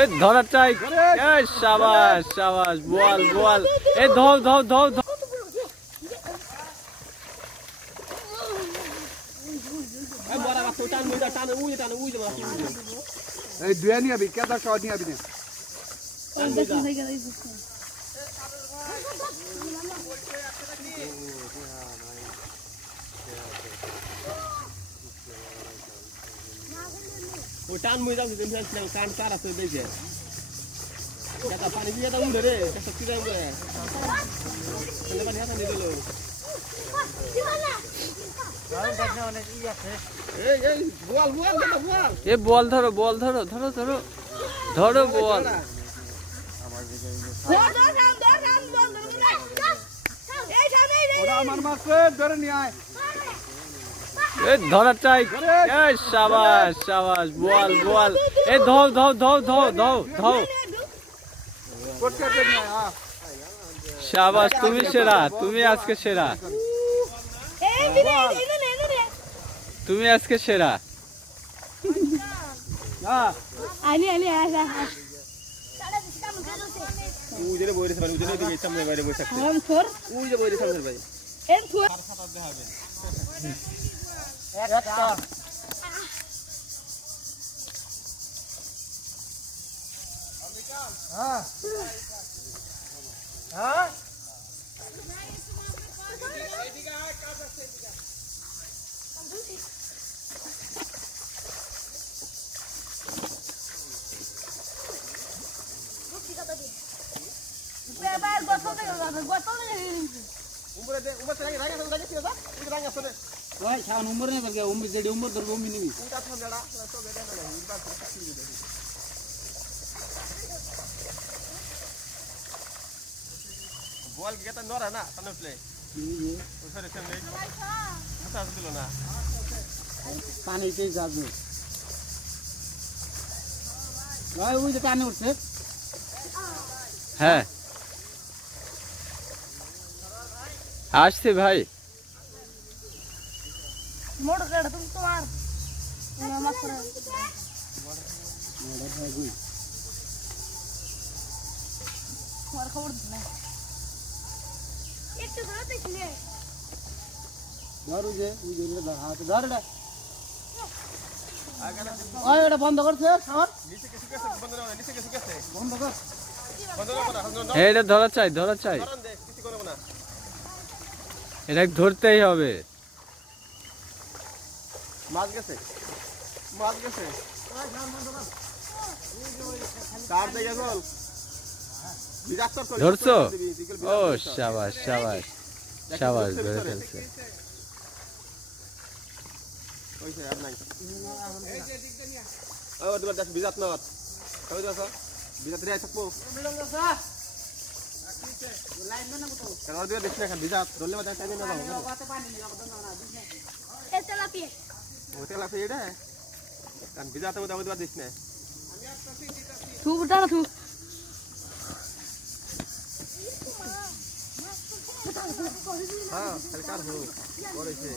এই ধরার চাই। এই শাবাশ শাবাশ, বোয়াল বোয়াল। এই ধর ধর ধর ধর। এই দুয়া নিয়ে আবি, কেদা সহ নিয়ে আবি না। টান মুই যাও দিন কান কার আছে দেখে এটা পানি দিয়ে দাও রে এটা কি দাও রে এনে পানি হাতে দিল এই এই বল বল বল এ বল ধরো, বল ধরো, ধরো ধরো ধরো বল। ওরা আমার মাছে ধরে নিয়ে আয়। এই ধরার চাই। এই শাবাশ শাবাশ, বোয়াল বোয়াল। এই ধর ধর ধর ধর ধর ধর। কোটকে নিয়ে আয়। শাবাশ, তুমি সেরা, তুমি আজকে সেরা, তুমি আজকে সেরা। আনি আনি আসা উজরে বইরে সামনে উজরে দিকে সামনে বাইরে বসে থাকতে हम छोर উজরে বইরে সামনে ভাই এন छोर একটা হ্যাঁ হ্যাঁ বেবার গততে গততে উমরে দে উমরে থেকে রাগা রাগা কি দাদা উমরে রাগা আছে ওই ছান উমর নে দরকে উমর যেডি উমর দরবে উমর নিবি উটা থাম দাদা তো বেটা না ইবার কাটি দে বল গেটা নরা না তানে প্লে ওখানে সামনে হাতে দিল না পানিতে যাবে ওই ওই যে টানে উঠছে। হ্যাঁ আসছে ভাই। मोड़ कर तुम तुम्हार मत कर मार खबर दे एक तो गलत है ধরু যে ওই যে হাতে ধর এটা। ওই এটা বন্ধ করছে খাওয়ার নিচে কিছু গেছে বন্ধ না নিচে কিছু গেছে বন্ধ কর বন্ধ না না এটা ধরা চাই, ধরা চাই, কারণ দে কিছু করব না এটা ধরতেই হবে। মাছ গেছে মাছ গেছে কার দে গেল বিরাক্তর করে ধরছো? ও শাবাশ শাবাশ শাবাশ, ধরে ফেলছে। ওইছে আর নাই ও দুবার দাস বিরাত না কই দাস বিরাত রে থাকবো লাইন না মতো কারণ দুবার দেখছ না বিরাত ধরলে বাদা টাইম না দাও ए चला पिए হোটেল আছে এটা কারণ বিরাত মতো দুবার দেখছ না तू बता तू হ্যাঁ খালি কার হো করেছে